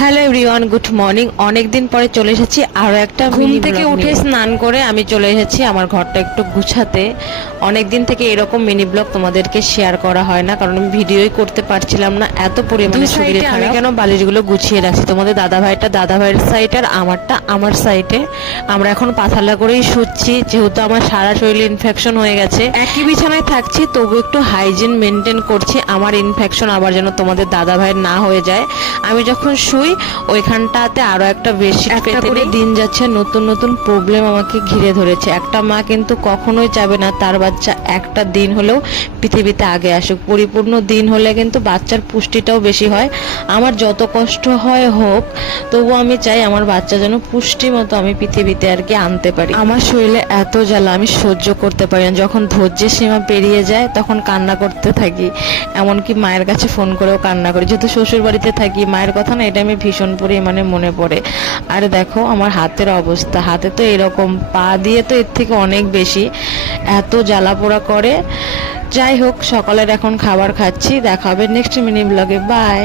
Hello everyone, good morning. অনেক দিন পরে চলে এসেছি আরও একটা ঘুম থেকে উঠে স্নান করে আমি চলে এসেছি আমার ঘরটা একটু গুছাতে। অনেক দিন থেকে এরকম মিনি ব্লগ তোমাদেরকে শেয়ার করা হয় না, কারণ আমি ভিডিওই করতে পারছিলাম না, এত পরিমাণে শরীরে খারাপ। আমি কেন বালিশগুলো গুছিয়ে রাখছি, তোমাদের দাদা ভাইয়ের সাইড আর আমারটা আমার সাইডে। আমরা এখন পাথালা করেই শুচ্ছি, যেহেতু আমার সারা শরীরে ইনফেকশন হয়ে গেছে। একই বিছানায় থাকছি, তবু একটু হাইজিন মেনটেন করছি, আমার ইনফেকশন আবার যেন তোমাদের দাদা ভাইয়ের না হয়ে যায়। আমি যখন শুই ওইখানটাতে আরো একটা বেশি একটা করে দিন যাচ্ছে, নতুন নতুন প্রবলেম আমাকে ঘিরে ধরেছে। একটা মা কিন্তু কখনোই চাবে না তার বাচ্চা একটা দিন হলেও পৃথিবীতে আগে আসুক। পরিপূর্ণ দিন হলে কিন্তু বাচ্চার পুষ্টিটাও বেশি হয়। আমার যত কষ্ট হয় হোক, তবু আমি চাই আমার বাচ্চা যেন পুষ্টি মতো আমি পৃথিবীতে আর কি আনতে পারি। আমার শরীরে এত জ্বালা আমি সহ্য করতে পারি না, যখন ধৈর্যের সীমা পেরিয়ে যায় তখন কান্না করতে থাকি। এমনকি মায়ের কাছে ফোন করেও কান্না করি, যেহেতু শ্বশুর বাড়িতে থাকি। মায়ের কথা না, এটা আমি ভীষণ পরিমাণে মনে পড়ে। আর দেখো আমার হাতের অবস্থা, হাতে তো এরকম, পা দিয়ে তো এর থেকে অনেক বেশি, এত জ্বালা পোড়া করে। যাই হোক, সকালের এখন খাবার খাচ্ছি। দেখা হবে নেক্সট মিনি ব্লগে। বাই।